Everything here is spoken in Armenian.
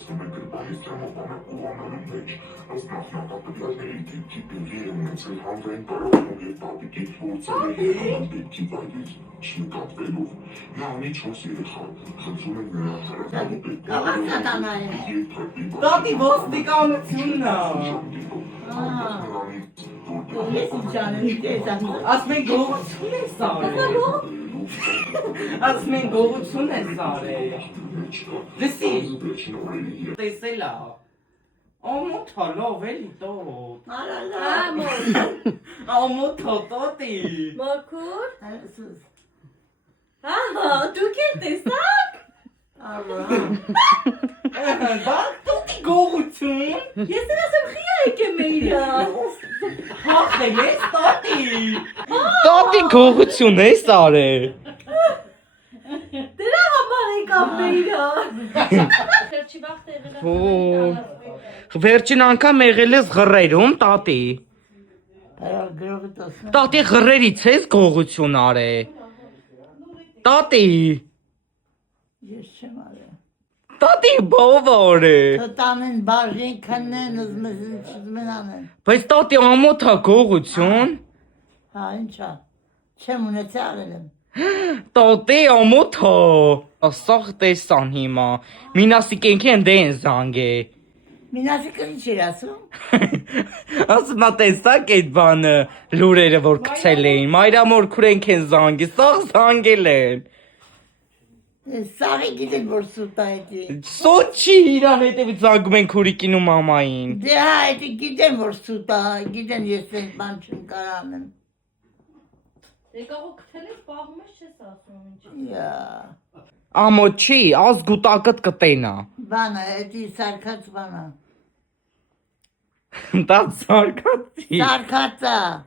ստացվում է գրպանից տրամաբանակ ուղանալու մեջ, ըստ նախնական դեպքի տեղի է ունեցել հանրային տարածքում և տատիկի փորձել է եղանալ դեպքի վայրից չնկատվելով։ Նա ունի 4 երեխա, խնդրում են նրա Տատի ոստիկանությունն է։ Ես ինչ անեմ, Ասում են գողություն է սարել։ Ասում են գողություն է սարել։ Լսի, տեսել է։ Ամոթա լավ էլի տոտ։ Ամոթա տոտի։ Մաքուր։ Դուք եք տեսակ։ Բակ տոտի գողություն։ Ես ասեմ խիա եկեմ մեյրա։ Հաղթել ես տոտի։ Տոտի գողություն է սարել։ Դրա համար եկամ մեյրա։ Վերջի վաղտ եղել է։ Վերջին անգամ եղել ես ղռերում, տատի։ Տատի ղռերից ես գողություն արե։ Տատի։ Ես չեմ արել։ Տատի բովոր է։ Տանեն բաժին քննեն, ուզում են անեն։ Բայց տատի ամոթա գողություն։ Հա, ինչա, չեմ ունեցի արել եմ։ Տատի ամոթա։ Ասաղ տեսան հիմա։ Մինասիկենքի են դեն զանգե։ Մինասիկը ինչ էր ասում։ Ասում ա տեսակ այդ բանը լուրերը որ գցել էին։ Մայրամոր քուրենք են զանգի, սաղ զանգել են։ Սաղի գիտեն որ սուտ է էդի։ Սոտ չի իրան հետևից զանգում են քուրիկին ու մամային։ Դե հա, էդի գիտեն որ սուտ է, գիտեն ես են բան չեմ կարանեմ։ Եկաղու կթել ես, պաղում ես չես ասում ինչ։ Յա, Ամոթ չի, ազգուտակըտ կտենա։ բանը, էդի սարկած բանը։ Դա սարկած չի։ Սարկածա։